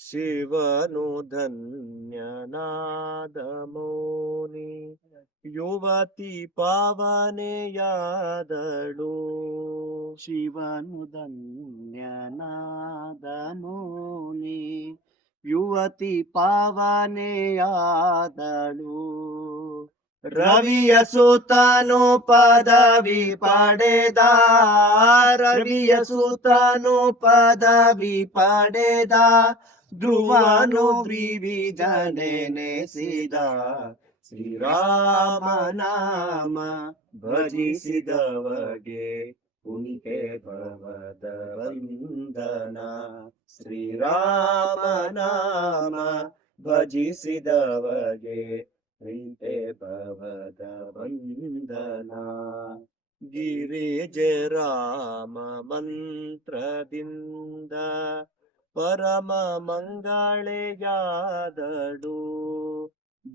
ಶಿವನು ಧನ್ಯನಾದ ಮೌನಿ ಯುವತಿ ಪಾವನೆಯಾದಳು. ಶಿವನು ಧನ್ಯನಾದ ಮುನಿ ಯುವತಿ ಪಾವನೆಯಾದಳು. ರವಿಯ ಸುತನು ಪದವಿ ಪಡೆದ, ರವಿಯ ಸುತನು ಪದವಿ ಪಡೆದ, ಧ್ರುವನು ದ್ವಿವಿಧನೆನೆಸಿದ. ಶ್ರೀರಾಮ ನಾಮ ಭಜಿಸಿದವಗೆ ಉಂಟೆ ಭವದ ವಂದನ. ಶ್ರೀರಾಮ ನಾಮ ಭಜಿಸಿದವಗೆ ಉಂಟೆ ಭವದ ವಂದನ. ಗಿರಿಜೆ ರಾಮ ಮಂತ್ರದಿಂದ ಪರಮ ಮಂಗಳೆಯಾದಳು.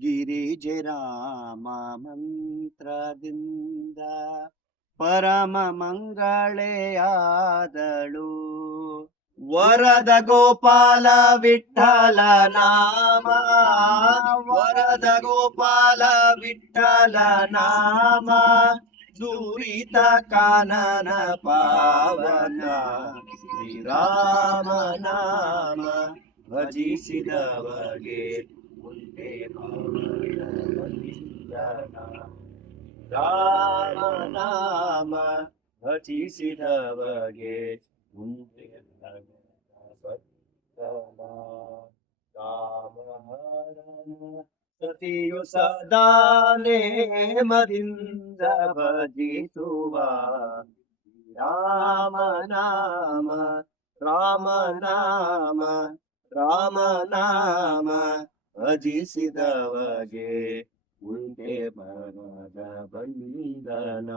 ಗಿರಿಜೆ ರಾಮ ಮಂತ್ರದಿಂದ ಪರಮ ಮಂಗಳೆಯಾದಳು. ವರದ ಗೋಪಾಲ ವಿಠಲ ನಾಮ, ವರದ ಗೋಪಾಲ ವಿಠಲ ನಾಮ, ದುರಿತ ಕಾನನ ಪಾವನ. ಶ್ರೀರಾಮ ನಾಮ ಭಜಿಸಿದವಗೆ ಉಂಟೆ ಭವದ ವಂದನ. ರಾಮ ನಾಮ ಭಜಿಸಿದವಗೆ ಉಂಟೆ ಸತಿಯು ಸದಾ ನೇಮದಿಂದ ಭಜಿಸುವ. ರಾಮ ನಾಮ ರಾಮ ನಾಮ ರಾಮ ನಾಮ ಭಜಿಸಿದವಗೆ ಉಂಟೆ ಭವದ ವಂದನ.